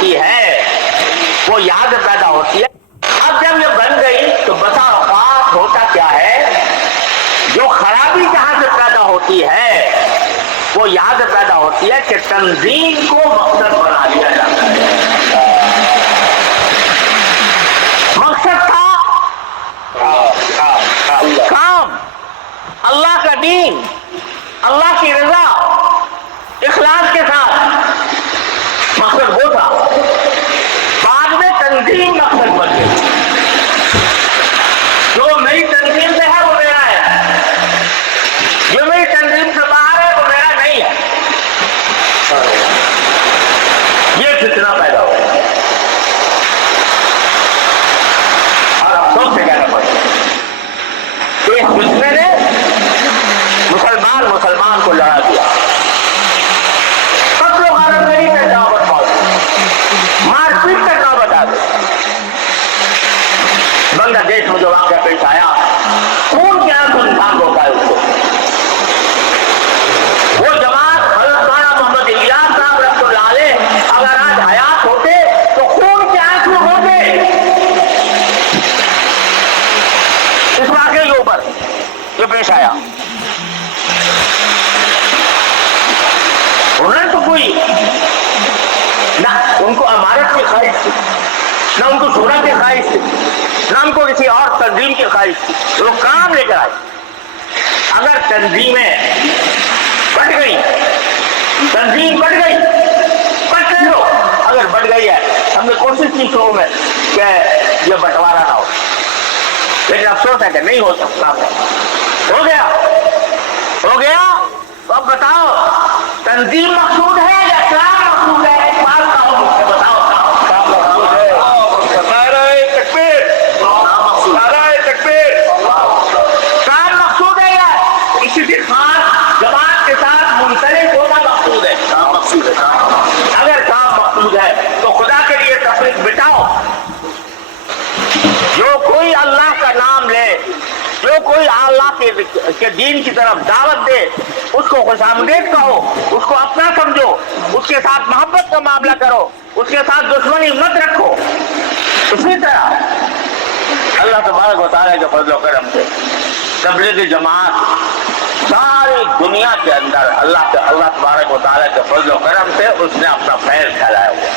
ہے وہ یاد پیدا ہوتی ہے. اب جب یہ بن گئی تو بسا اوقات ہوتا کیا ہے، جو خرابی جہاں سے پیدا ہوتی ہے وہ یاد پیدا ہوتی ہے کہ تنظیم کو مقصد بنا لیا جاتا ہے. مقصد تھا کام، اللہ کا دین، اللہ کی رضا، اخلاص کے ساتھ مقصد وہ تھا. بعد میں تنظیم مقصد بن گئی. جو میری تنظیم سے ہے وہ میرا ہے، جو میری تنظیم سے باہر ہے وہ میرا نہیں ہے. یہ فتنہ پیدا ہوا اور افسوس سے کہنا پڑتا کہ اس فتنے نے مسلمان کو لڑا دیا. قتل و غارت نہیں کا دعوت موت، مار پیٹ کا نوبت آ گئی. بنگلہ دیش میں جو واقعہ پیش آیا، خون کے آنسو انسان ہوتا ہے. اس کو وہ جماعت حضرت مولانا محمد الیاس صاحب رحمۃ اللہ علیہ اگر آج حیات ہوتے تو خون کے آنسو ہوتے. اس واقعے کے اوپر جو پیش آیا، انہوں نے تو کوئی نہ ان کو امارت کی خواہش تھی، نہ ان کو شورا کی خواہش تھی، نہ ان کو کسی اور تنظیم کی خواہش تھی. وہ کام لے کر آئے. اگر تنظیمیں بٹ گئی، تنظیم بٹ گئی، بٹ لو. اگر بٹ گئی ہے، ہم نے کوشش کی شروع میں کہ یہ بٹوارا نہ ہو، لیکن افسوس ہے کہ نہیں ہو سکتا. ہو گیا ہو گیا. تو اب بتاؤ تنظیم مقصود ہے یا اسلام مقصود ہے؟ ایک بات کہو مجھ سے، بتاؤ. کام مقصود ہے یا کسی خاص جماعت کے ساتھ منسلک ہونا مقصود ہے؟ کام مقصود ہے. اگر کام مقصود ہے تو خدا کے لیے تفریق بٹاؤ. جو کوئی اللہ کا نام لے، جو کوئی اللہ کے دین کی طرف دعوت دے، اس کو خوش آمدید کہو، اس کو اپنا سمجھو، اس کے ساتھ محبت کا معاملہ کرو، اس کے ساتھ دشمنی مت رکھو. اسی طرح اللہ تبارک و تعالیٰ کے فضل و کرم سے تبلیغی جماعت ساری دنیا کے اندر اللہ تبارک و تعالیٰ کے فضل و کرم سے اس نے اپنا فیض پھیلایا ہوا.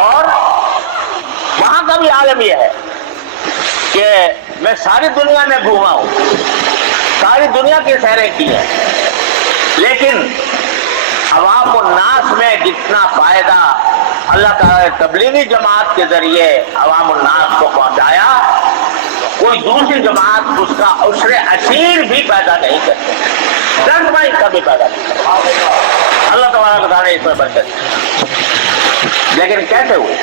اور وہاں کا بھی عالم یہ ہے کہ میں ساری دنیا میں گھوما ہوں، ساری دنیا کی سیریں کی ہیں، لیکن عوام الناس میں جتنا فائدہ اللہ تعالیٰ نے تبلیغی جماعت کے ذریعے عوام الناس کو پہنچایا، کوئی دوسری جماعت اس کا عشر عشیر بھی پیدا نہیں کرتی، 10 مائی کا بھی پیدا نہیں کرتی. اللہ تبارک و تعالیٰ نے اس میں برکت. لیکن کیسے ہوئے؟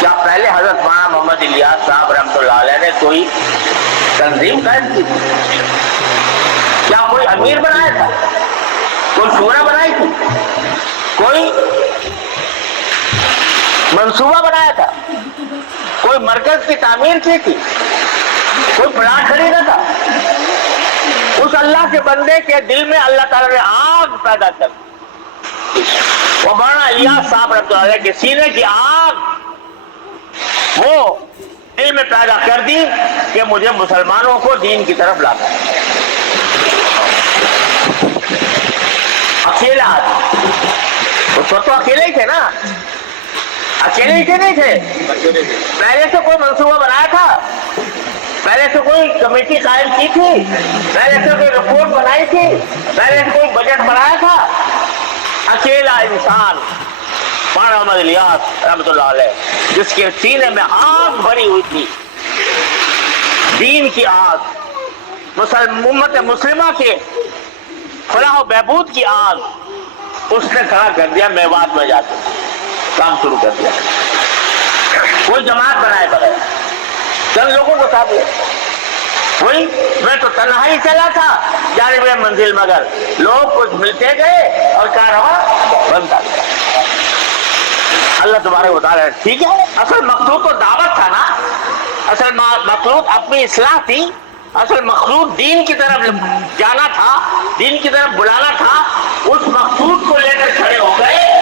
کیا پہلے حضرت مولانا محمد الیاس صاحب رحمۃ اللہ علیہ نے کوئی تنظیم قائم کی؟ کیا کوئی امیر بنایا تھا؟ کوئی شورا بنائی تھی؟ کوئی منصوبہ بنایا تھا؟ کوئی مرکز کی تعمیر کی تھی؟ کوئی پلاٹ خریدا تھا؟ اس اللہ کے بندے کے دل میں اللہ تعالیٰ نے آگ پیدا کر دی. وہ مولانا الیاس صاحب رحمۃ اللہ علیہ کے سینے کی آگ وہ دل میں پیدا کر دی کہ مجھے مسلمانوں کو دین کی طرف لانا ہے. اکیلا آدمی، اس وقت تو اکیلے ہی تھے نا، اکیلے ہی نہیں تھے. پہلے سے کوئی منصوبہ بنایا تھا، پہلے سے کوئی کمیٹی قائم کی تھی، پہلے سے کوئی رپورٹ بنائی تھی، پہلے سے کوئی بجٹ بنایا تھا. اکیلا انسان مولانا محمد الیاس رحمۃ اللہ علیہ، جس کے سینے میں آگ بھری ہوئی تھی، دین کی آگ، امت مسلمہ کے فلاح و بہبود کی آگ، اس نے کھڑا کر دیا میوات میں جا کے کام شروع کر دیا. کوئی جماعت بنائے بغیر چند لوگوں کو ساتھ لے. وہی میں تو تنہا ہی چلا تھا جانب منزل، مگر لوگ کچھ ملتے گئے اور کارواں بنتا گیا. اللہ تبارک و تعالیٰ ٹھیک ہے. اصل مقصود تو دعوت تھا نا، اصل مقصود اپنی اصلاح تھی، اصل مقصود دین کی طرف جانا تھا، دین کی طرف بلانا تھا. اس مقصود کو لے کر کھڑے ہو گئے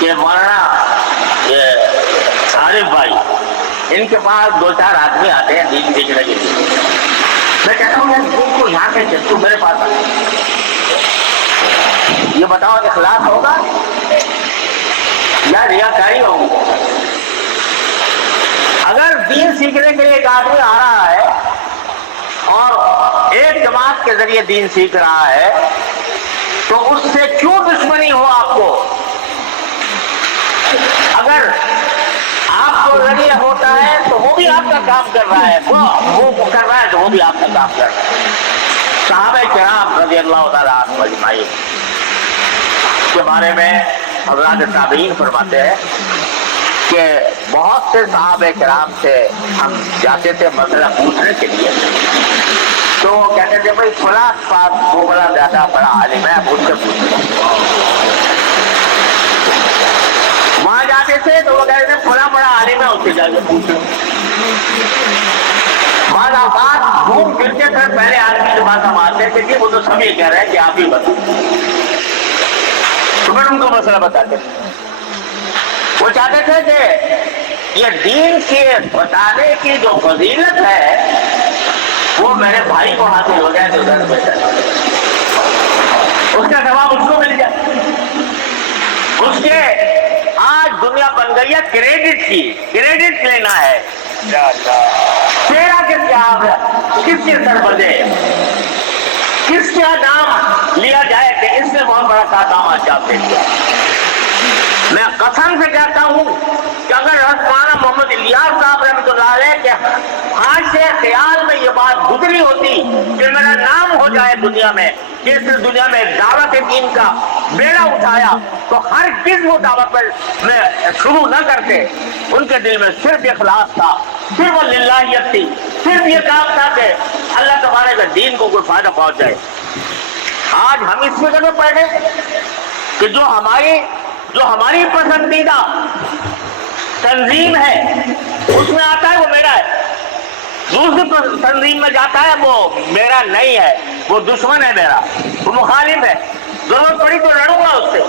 کہ مولانا یہ عارف بھائی ان کے پاس 2-4 آدمی آتے ہیں دین سیکھنے کے لیے. میں کہتا ہوں یار دین کو یہاں سے چل تو میرے پاس آ, یہ بتاؤ اخلاص ہوگا یا ریاکاری ہوگی؟ اگر دین سیکھنے کے لیے ایک آدمی آ رہا ہے اور ایک جماعت کے ذریعے دین سیکھ رہا ہے تو اس سے کیوں دشمنی ہو آپ کو؟ اگر آپ کو ذریعہ ہوتا ہے تو وہ بھی آپ کا کام کر رہا ہے, وہ کر رہا ہے تو وہ بھی آپ کا کام کر رہا ہے. صحابہ کرام رضی اللہ تعالیٰ عنہم اجمعین کے بارے میں حضرات تابعین فرماتے ہیں کہ بہت سے صحابہ کرام سے ہم جاتے تھے مسئلہ پوچھنے کے لیے, تو وہ کہتے تھے بھائی فلاں بات وہ بڑا زیادہ بڑا عالم ہے, آپ اس سے پوچھیں. وہاں جاتے تھے تو وہ کہتے تھے فلاں بڑا عالم ہے, اس سے جا کے پوچھیں. بعض اوقات گھوم پھر کے پھر پہلے آدمی کے پاس ہم آتے تھے کہ وہ تو سب یہ کہہ رہے ہیں کہ آپ ہی بتائیں, تو پھر ان کو مسئلہ بتاتے تھے. وہ چاہتے تھے کہ یہ دین کے بتانے کی جو فضیلت ہے وہ میرے بھائی کو حاصل ہو جائے تو گھر میں اس کا جواب اس کو مل جائے. اس کے آج دنیا بن گئی ہے کریڈٹ کی, کریڈٹ لینا ہے. تیرا کس کے سر بجے, کس کا نام لیا جائے کہ اس نے بہت بڑا کام آج آپ نے کیا. میں قسم سے کہتا ہوں کہ اگر مولانا محمد الیاس صاحب رحمۃ اللہ علیہ کے آج سے خیال میں یہ بات گزری ہوتی کہ میرا نام ہو جائے دنیا میں, کہ اس دنیا میں دعوت دین کا بیڑا اٹھایا, تو ہر کس وہ دعوت پر میں شروع نہ کرتے. ان کے دل میں صرف اخلاص تھا, صرف وہ للہیت تھی, صرف یہ کام تھا کہ اللہ تبارک کے دین کو کوئی فائدہ پہنچ جائے. آج ہم اس فکر میں پڑ گئے کہ جو ہماری پسندیدہ تنظیم ہے اس میں آتا ہے وہ میرا ہے, دوسری تنظیم میں جاتا ہے وہ میرا نہیں ہے, وہ دشمن ہے میرا, وہ مخالف ہے. ضرورت پڑی تو لڑوں گا اس سے,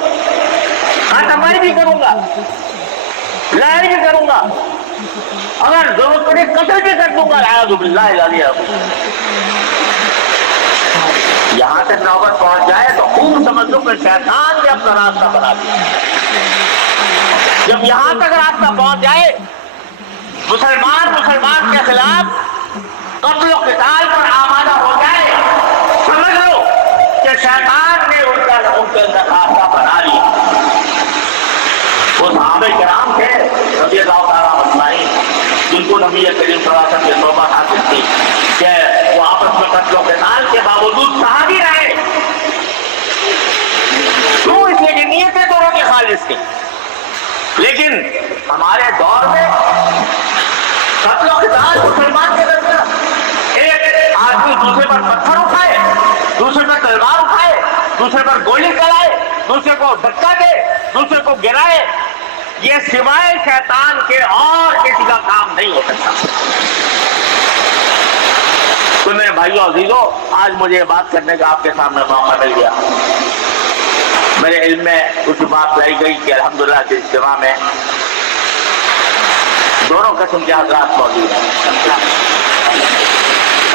ہاتھ بھی کروں گا, لڑائی بھی کروں گا, اگر ضرورت پڑی قتل بھی کر دوں گا. اعوذ باللہ العلی العظیم. یہاں سے نوبت پہنچ جائے تو خوب سمجھ لو کہ شیطان نے اپنا راستہ بنا دیا. جب یہاں تک راستہ پہنچ جائے, مسلمان کے خلاف قتل و قتال پر آمادہ ہو جائے, سمجھ لو کہ شیطان نے ان کے اندر راستہ بنا لیا. وہ صحابہ کرام تھے رضی اللہ تعالیٰ عنہم, جن کو نبی کریم صلی اللہ علیہ وسلم کی صحبت حاصل تھی کہ وہ آپس میں قتل و قتال کے باوجود صحابی رہے. کیوں؟ اس لیے کہ نیتیں دونوں کی خالص تھی. لیکن ہمارے دور میں قتل و قتال مسلمان کے درمیان, ایک آدمی دوسرے پر پتھر اٹھائے, دوسرے پر تلوار اٹھائے, دوسرے پر گولی چلائے, دوسرے کو دھکا دے, دوسرے کو گرائے, یہ سوائے شیطان کے اور کسی کا کام نہیں ہو سکتا. تو میرے بھائیو عزیزو, آج مجھے یہ بات کرنے کا آپ کے سامنے موقع مل گیا. میرے علم میں کچھ بات لائی گئی کہ الحمدللہ کے اجتماع میں دونوں قسم کے حضرات موجود ہیں.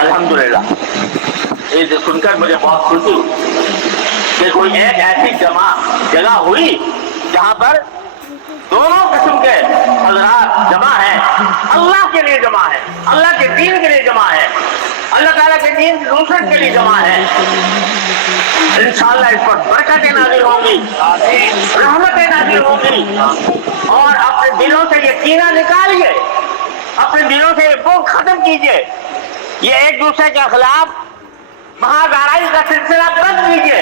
الحمدللہ یہ سن کر مجھے بہت خوشی ہوئی کہ کوئی ایک ایسی جگہ ہوئی جہاں پر دونوں قسم کے حضرات جمع ہیں, اللہ کے لیے جمع ہیں, اللہ کے دین کے لیے جمع ہیں, اللہ تعالیٰ کے دین کی نصرت کے لیے جمع ہیں. انشاءاللہ اس پر برکتیں نازل ہوں گی, رحمتیں نازل ہوں گی, اور اپنے دلوں سے یہ کینہ نکالیے, اپنے دلوں سے یہ بغض ختم کیجیے, یہ ایک دوسرے کے خلاف مہاگارائی کا سلسلہ بند کیجیے,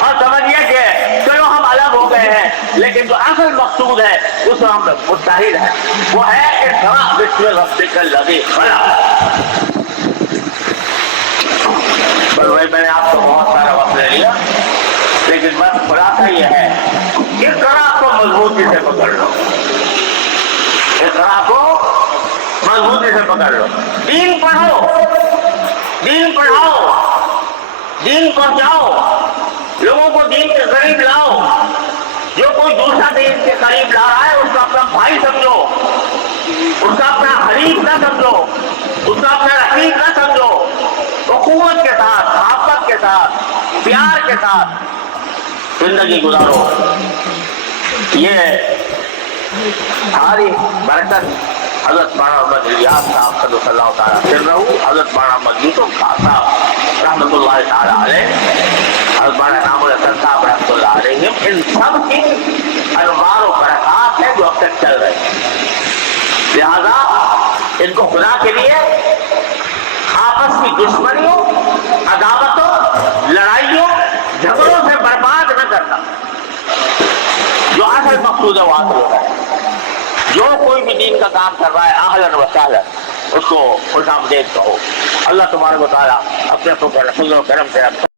اور سمجھیے کہ چلو ہم الگ ہو گئے ہیں لیکن جو اصل مقصود ہے اس میں ہم متحد ہیں, وہ ہے اقرأ باسم ربک الذی خلق. بھائی میں نے آپ کو بہت سارا وقت لے لیا, لیکن بس خلاصہ یہ ہے, اقرأ کو مضبوطی سے پکڑ لو, اقرأ کو مضبوطی سے پکڑ لو. دین پڑھو, دین پڑھاؤ, دین پہنچاؤ, لوگوں کو دین کے قریب لاؤ. جو کوئی دوسرا دین کے قریب لا رہا ہے اس کا اپنا بھائی سمجھو، اس کا اپنا حریف نہ سمجھو، اس کا اپنا رفیق نہ سمجھو، اخوت کے ساتھ، محبت کے ساتھ، پیار کے ساتھ زندگی گزارو۔ یہ ساری برکت حضرت مولانا محمد الیاس صاحب صلی اللہ تعالیٰ سر رہو، حضرت مولانا محمد یوسف خان صاحب رحمۃ اللہ تعالیٰ علیہ، حضرت مولانا نام الحسن صاحب رحمۃ اللہ علیہ، ان سب کی انوار و برکات ہے جو اب تک چل رہے ہیں۔ لہذا ان کو خدا کے لیے آپس کی دشمنیوں، عداوتوں، لڑائیوں، جھگڑوں سے برباد نہ کرنا۔ جو اصل مقصود ہے وہ حاصل ہو رہا ہے۔ جو کوئی بھی دین کا کام کر رہا ہے اہلاً و سہلاً اس کو خوش آمدید کہو۔ اللہ تبارک و تعالیٰ اپنے فضل و کرم سے